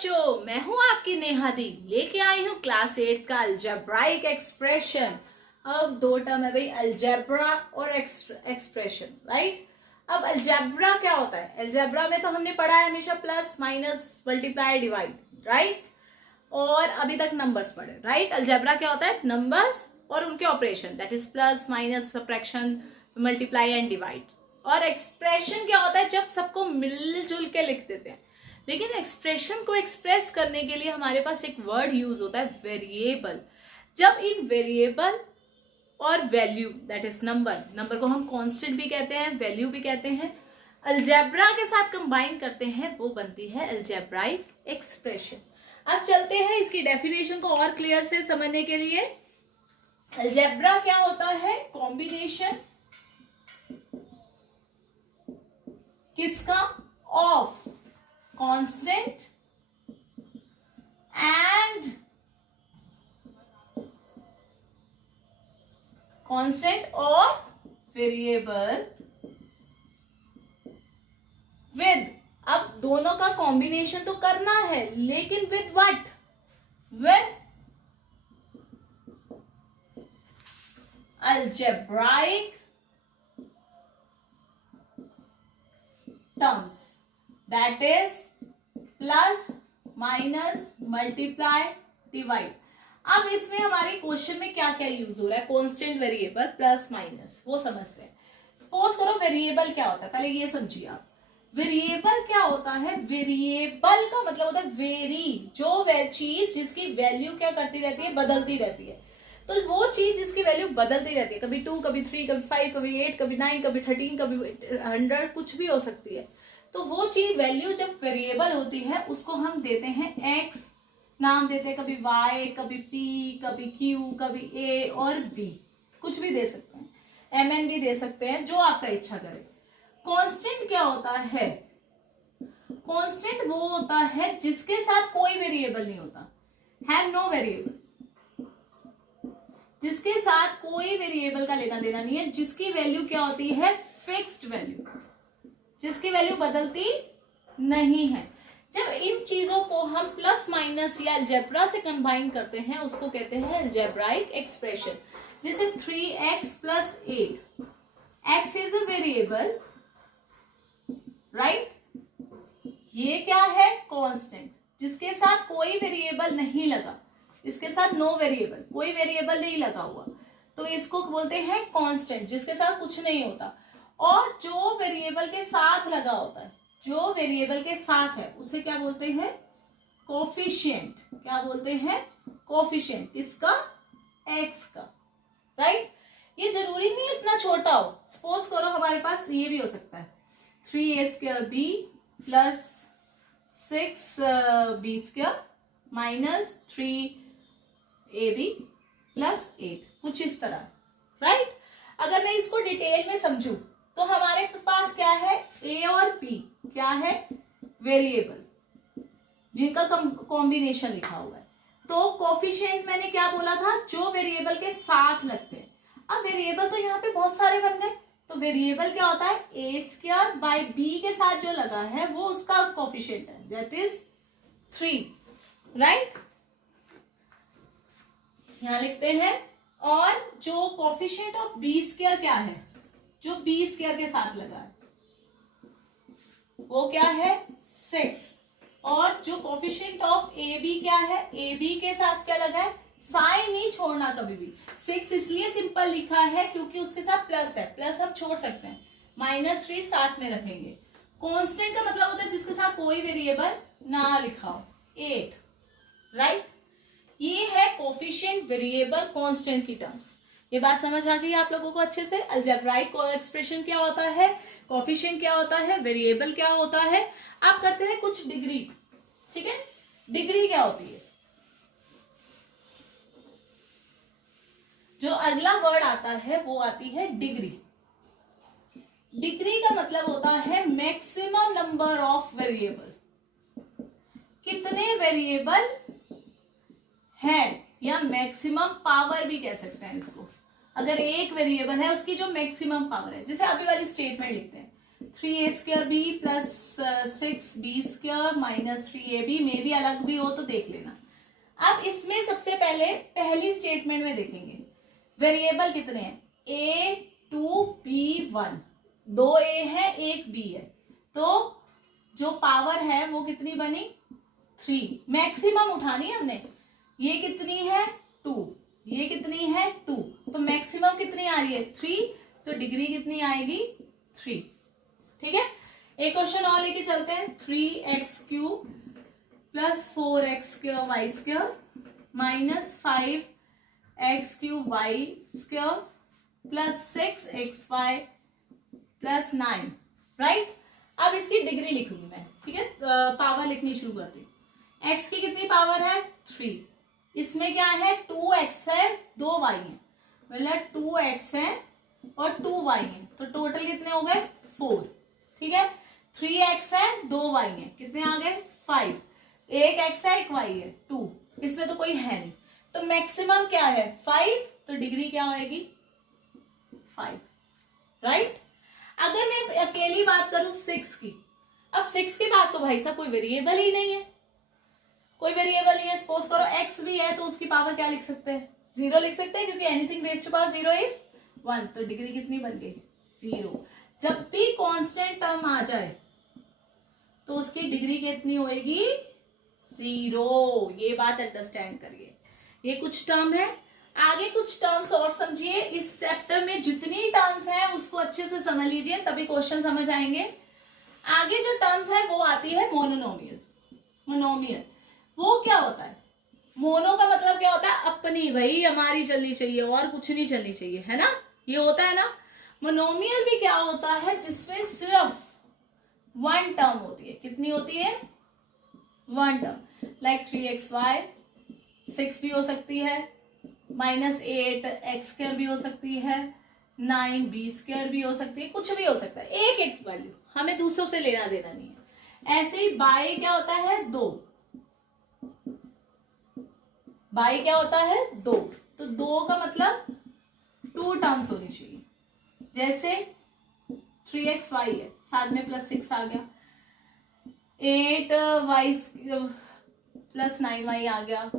बच्चों, मैं हूं आपकी नेहा दी, लेके आई हूं क्लास 8 का अलजेब्राइक एक्सप्रेशन। अब दो टर्म है भाई, अलजेब्रा और एक्सप्रेशन, राइट। अब अलजेब्रा क्या होता है? अलजेब्रा में तो हमने पढ़ा है हमेशा plus minus multiply divide, right. और अभी तक नंबर्स पढ़े, राइट। अलजेब्रा क्या होता है? नंबर्स और उनके operation, that is plus minus subtraction multiply and divide. और एक्सप्रेशन क्या होता है? जब सबको मिलजुल के लिख देते हैं। लेकिन एक्सप्रेशन को एक्सप्रेस करने के लिए हमारे पास एक वर्ड यूज होता है, वेरिएबल। जब इन वेरिएबल और वैल्यू, दैट इज नंबर को हम कांस्टेंट भी कहते हैं, वैल्यू भी कहते हैं, अलजेब्रा के साथ कंबाइन करते हैं, वो बनती है अलजेब्राइक एक्सप्रेशन। अब चलते हैं इसकी डेफिनेशन को और क्लियर से समझने के लिए। अलजेब्रा क्या होता है? कॉम्बिनेशन किसका? ऑफ कांस्टेंट एंड और वेरिएबल विद, अब दोनों का कॉम्बिनेशन तो करना है, लेकिन with what? With algebraic terms, that is plus minus multiply divide. अब इसमें हमारे क्वेश्चन में क्या क्या यूज हो रहा है? कांस्टेंट, वेरिएबल, प्लस माइनस, वो समझते हैं। सपोज करो वेरिएबल क्या होता है, पहले ये समझिए आप। वेरिएबल क्या होता है? वेरिएबल का मतलब होता है वेरी, जो चीज जिसकी वैल्यू क्या करती रहती है? बदलती रहती है। तो वो चीज जिसकी वैल्यू बदलती रहती है, कभी 2, कभी 3, कभी 5, कभी 8, कभी 9, कभी 13, कभी 100, कुछ भी हो सकती है। तो वो चीज वैल्यू जब वेरिएबल होती है, उसको हम देते हैं एक्स नाम देते हैं, कभी वाई, कभी पी, कभी क्यू, कभी ए और बी, कुछ भी दे सकते हैं, एम भी दे सकते हैं, जो आपका इच्छा करे। कांस्टेंट क्या होता है? कांस्टेंट वो होता है जिसके साथ कोई वेरिएबल नहीं होता, है नो वेरिएबल, जिसके साथ कोई वेरिएबल का लेना देना नहीं है, जिसकी वैल्यू क्या होती है? फिक्स्ड वैल्यू, जिसकी वैल्यू बदलती नहीं है। जब इन चीजों को हम प्लस माइनस या अलजेब्रा से कंबाइन करते हैं, उसको कहते हैं अलजेब्राइक एक्सप्रेशन। जैसे 3x plus 8, x is a variable, right. ये क्या है? कांस्टेंट, जिसके साथ कोई वेरिएबल नहीं लगा, इसके साथ नो वेरिएबल, कोई वेरिएबल नहीं लगा हुआ, तो इसको बोलते हैं कांस्टेंट, जिसके साथ कुछ नहीं होता। और जो वेरिएबल के साथ लगा होता है, जो वेरिएबल के साथ है, उसे क्या बोलते हैं? कोफिशिएंट। क्या बोलते हैं? कोफिशिएंट। किसका? एक्स का, राइट। ये जरूरी नहीं इतना छोटा हो। सपोज करो हमारे पास ये भी हो सकता है 3a² plus 6b² minus 3ab plus 8, कुछ इस तरह, राइट। अगर मैं इसको डिटेल में समझूं तो हमारे पास क्या है? ए और बी क्या है? वेरिएबल, जिनका कॉम्बिनेशन लिखा हुआ है। तो कोफिशिएंट मैंने क्या बोला था? जो वेरिएबल के साथ लगते हैं। अब वेरिएबल तो यहाँ पे बहुत सारे बन गए, तो वेरिएबल क्या होता है? a² बाई बी के साथ जो लगा है, वो उसका कोफिशिएंट है, दैट इज 3, राइट। यहां लिखते हैं। और जो कोफिशिएंट ऑफ b² क्या है? जो b² के साथ लगा है, वो क्या है? 6। और जो कोफिशिएंट ऑफ ab क्या है? ab के साथ क्या लगा है? साइन नहीं छोड़ना कभी भी। 6 इसलिए सिंपल लिखा है क्योंकि उसके साथ प्लस है, प्लस हम छोड़ सकते हैं, -3 साथ में रखेंगे। कांस्टेंट का मतलब होता है जिसके साथ कोई वेरिएबल ना लिखा हो, 8, राइट। ये है कोफिशिएंट, वेरिएबल, कांस्टेंट की टर्म्स। ये बात समझ आ गई आप लोगों को अच्छे से? अलजेब्राइक एक्सप्रेशन क्या होता है, कोफिशिएंट क्या होता है, वेरिएबल क्या होता है। आप करते हैं कुछ डिग्री, ठीक है। डिग्री क्या होती है? जो अगला वर्ड आता है वो आती है डिग्री। डिग्री का मतलब होता है मैक्सिमम नंबर ऑफ वेरिएबल, कितने वेरिएबल है, या मैक्सिमम पावर भी कह सकते हैं इसको। अगर एक वेरिएबल है, उसकी जो मैक्सिमम पावर है, जैसे अभी वाली स्टेटमेंट लिखते हैं 3a² b plus 6b² minus 3ab में भी अलग भी हो तो देख लेना। अब इसमें सबसे पहले पहली स्टेटमेंट में देखेंगे वेरिएबल कितने हैं, a 2 b 1, 2 a है 1 b है, तो जो पावर है वो कितनी बनी 3, मैक्सिमम उठानी है हमने, ये कितनी है 2, ये कितनी है 2, तो मैक्सिमम कितनी आ रही है 3, तो डिग्री कितनी आएगी 3। ठीक है, एक क्वेश्चन और लेके चलते हैं, 3x³ plus 4x² y² minus 5x³ y² plus 6xy plus 9, right. अब इसकी डिग्री लिखूंगी मैं, ठीक है, पावर लिखनी शुरू करती हूँ। x की कितनी पावर है 3, इसमें क्या है 2x है 2y है, मतलब 2x है और 2y है, तो टोटल कितने हो गए 4। ठीक है, 3x है 2y है, कितने आ गए 5, एक x है एक y है 2, इसमें तो कोई है नहीं, तो मैक्सिमम क्या है 5, तो डिग्री क्या होगी 5, राइट। अगर मैं अकेली बात करूं 6 की, अब 6 के पास तो भाई साहब कोई वेरिएबल ही नहीं है, कोई वेरिएबल नहीं है, सपोज करो x भी है तो उसकी पावर क्या लिख सकते हैं 0 लिख सकते हैं, क्योंकि anything raised to power 0 is 1, तो डिग्री कितनी बन गई 0। जब भी कांस्टेंट टर्म आ जाए तो उसकी डिग्री कितनी होगी 0, ये बात अंडरस्टैंड करिए। ये कुछ टर्म है, आगे कुछ टर्म्स और समझिए, इस चैप्टर में जितनी टर्म्स हैं उसको अच्छे से समझ लीजिए तभी क्वेश्चन समझ आएंगे। आगे जो टर्म्स है वो आती है मोनोनोमियल। मोनोमियल वो क्या होता है, मोनो का मतलब क्या होता है अपनी, भाई हमारी चलनी चाहिए और कुछ नहीं चलनी चाहिए, है ना, ये होता है ना। मोनोमियल भी क्या होता है जिसमें सिर्फ 1 टर्म होती है, कितनी होती है 1 टर्म, लाइक 3xy 6 भी हो सकती है, माइनस 8x² भी हो सकती है, 9b² भी हो सकती है, कुछ भी हो सकता है, एक एक वैल्यू, हमें दूसरों से लेना देना नहीं है। ऐसे ही बाय क्या होता है 2, बाय क्या होता है 2, तो 2 का मतलब 2 टर्म्स होनी चाहिए, जैसे 3xy है साथ में प्लस 6 आ गया, 8y प्लस 9y आ गया,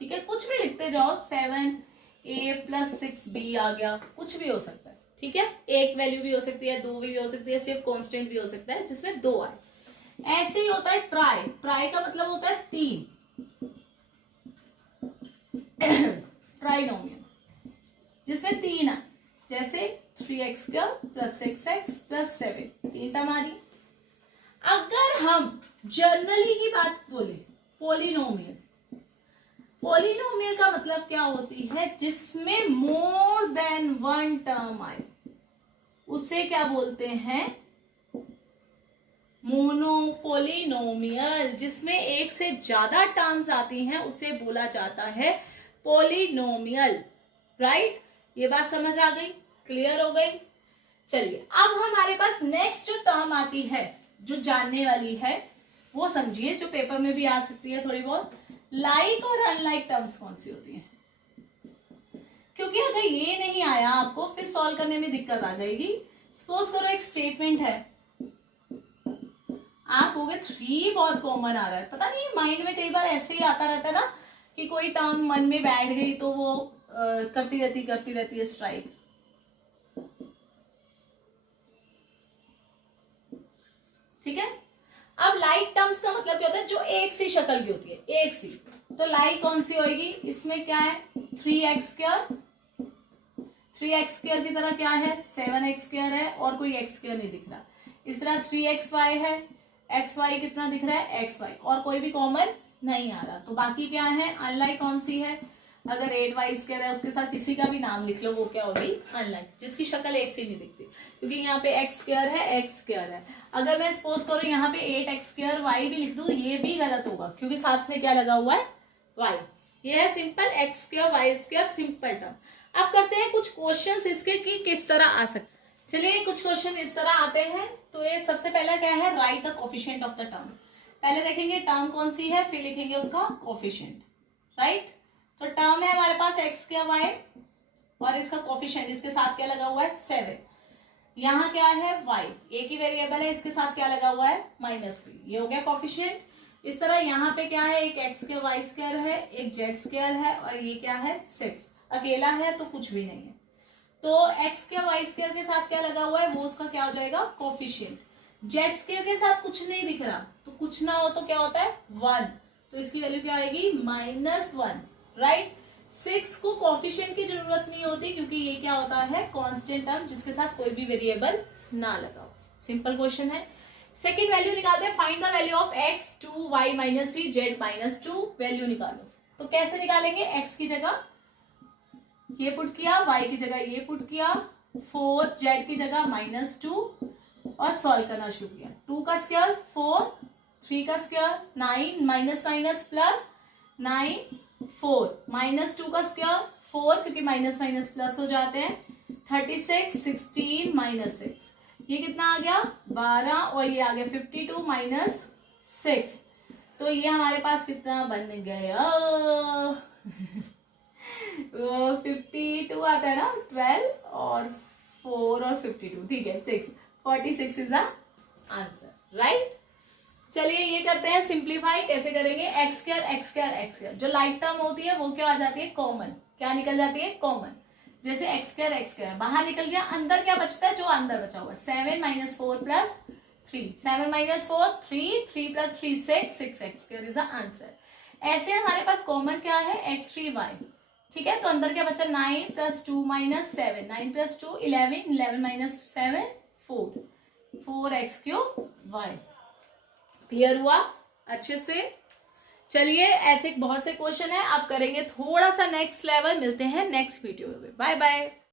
ठीक है, कुछ भी लिखते जाओ, 7a प्लस 6b आ गया, कुछ भी हो सकता है, ठीक है, एक वैल्यू भी हो सकती है, 2 भी हो सकती है, सिर्फ कांस्टेंट भी हो सकता है जिसमें 2 आए। ऐसे ही होता है ट्राई, ट्राई का मतलब होता है 3, ट्राइनोमियल जिसमें 3 आए, जैसे 3x² plus 6x plus 7, 3 term आ रही। अगर हम जर्नली की बात बोले पॉलिनोमियल, पॉलिनोमियल का मतलब क्या होती है जिसमें मोर देन 1 टर्म आए, उसे क्या बोलते हैं मोनोपोलिनोमियल, जिसमें एक से ज्यादा टर्म्स आती हैं उसे बोला जाता है पॉलिनोमियल, राइट। ये बात समझ आ गई, क्लियर हो गई। चलिए अब हमारे पास नेक्स्ट जो टर्म आती है जो जानने वाली है वो समझिए, जो पेपर में भी आ सकती है थोड़ी बहुत, लाइक और अनलाइक टर्म्स कौन सी होती हैं, क्योंकि अगर ये नहीं आया आपको फिर सॉल्व करने में दिक्कत आ जाएगी। सपोज करो एक स्टेटमेंट है, आप हो गए 3 बहुत कॉमन आ रहा है, पता नहीं माइंड में कई बार ऐसे ही आता रहता है ना कि कोई टर्म मन में बैठ गई तो वो करती रहती है स्ट्राइक। ठीक है, अब लाइक टर्म्स का मतलब क्या होता है जो एक सी शक्ल की होती है, एक सी, तो लाइक कौन सी होगी, इसमें क्या है 3x², 3x² की तरह क्या है 7x² है और कोई x² नहीं दिख रहा, इस तरह 3xy है, xy कितना दिख रहा है xy, और कोई भी कॉमन नहीं आ रहा, तो बाकी क्या है अनलाइक कौन सी है, अगर 8y² है उसके साथ किसी का भी नाम लिख लो, वो क्या होगी अनलाइक, जिसकी शक्ल एक सी नहीं दिखती, क्योंकि यहाँ पे x² है x² है। अगर मैं सपोज करूँ यहाँ पे 8x² y भी लिख दूं, ये भी गलत होगा क्योंकि साथ में क्या लगा हुआ है y, ये है simple x² y² simple term. अब करते हैं कुछ क्वेश्चंस इसके कि किस तरह आ सकते, चलिए कुछ क्वेश्चन इस तरह आते हैं। तो ये सबसे पहला क्या है, right the coefficient of the term, पहले देखेंगे टर्म कौन सी है फिर लिखेंगे उसका कोफिशिएंट, राइट। तो टर्म है हमारे पास x² y और इसका कोफिशिएंट, इसके साथ क्या लगा हुआ है 7, यहाँ क्या है y, एक ही वेरिएबल है, इसके साथ क्या लगा हुआ है -3, ये हो गया कोफिशिएंट। इस तरह यहाँ पे क्या है, एक x स्क्वायर y स्क्वायर है, एक z स्क्वायर है, और ये क्या है 6, अकेला है तो कुछ भी नहीं है। तो x स्क्वायर y स्क्वायर के साथ क्या लगा हुआ है, वो उसका क्या हो जाएगा कोफिशिएंट। z स्क्वायर के साथ कुछ नहीं दिख रहा, तो कुछ ना हो तो क्या होता है 1, तो इसकी वैल्यू क्या आएगी -1, राइट। 6 को कोफिशिएंट की जरूरत नहीं होती क्योंकि ये क्या होता है कांस्टेंट टर्म जिसके साथ कोई भी वेरिएबल ना लगाओ। सिंपल क्वेश्चन है। सेकंड वैल्यू निकालते हैं, find the value of x 2 y -3 z -2, value निकालो। तो कैसे निकालेंगे, x की जगह ये पुट किया, y की जगह ये पुट किया, 4 z की जगह -2 और सॉल्व करना शुरू किया। 2 का स्क्वायर 4, 3 का स्क्वायर 9, माइनस माइनस प्लस 9, 4 -2 का स्क्वायर 4 क्योंकि माइनस माइनस प्लस हो जाते हैं, 36, 16 -6, ये कितना आ गया 12, और ये आ गया 52 -6, तो ये हमारे पास कितना बन गया 52 आता है ना, 12 और 4 और 52, ठीक है 6, 46 इज द आंसर, राइट। चलिए ये करते हैं सिंप्लीफाई, कैसे करेंगे, x square x square x square, जो लाइक टर्म होती है वो क्या आ जाती है कॉमन, क्या निकल जाती है कॉमन, जैसे एक्स स्क्वायर एक्स स्क्वायर बाहर निकल गया, अंदर क्या बचता है, जो अंदर बचा हुआ 7 - 4 + 3, 7 - 4 3, 3 + 3 6, 6 x square is the answer. ऐसे हमारे पास कॉमन क्या है x3y, ठीक है, तो अंदर क्या बचा 9 + 2 - 7, 9 + 2 11, 11 - 7 4, 4x3y। क्लियर हुआ अच्छे से। चलिए ऐसे बहुत से क्वेश्चन है, आप करेंगे थोड़ा सा नेक्स्ट लेवल। मिलते हैं नेक्स्ट वीडियो में, बाय बाय।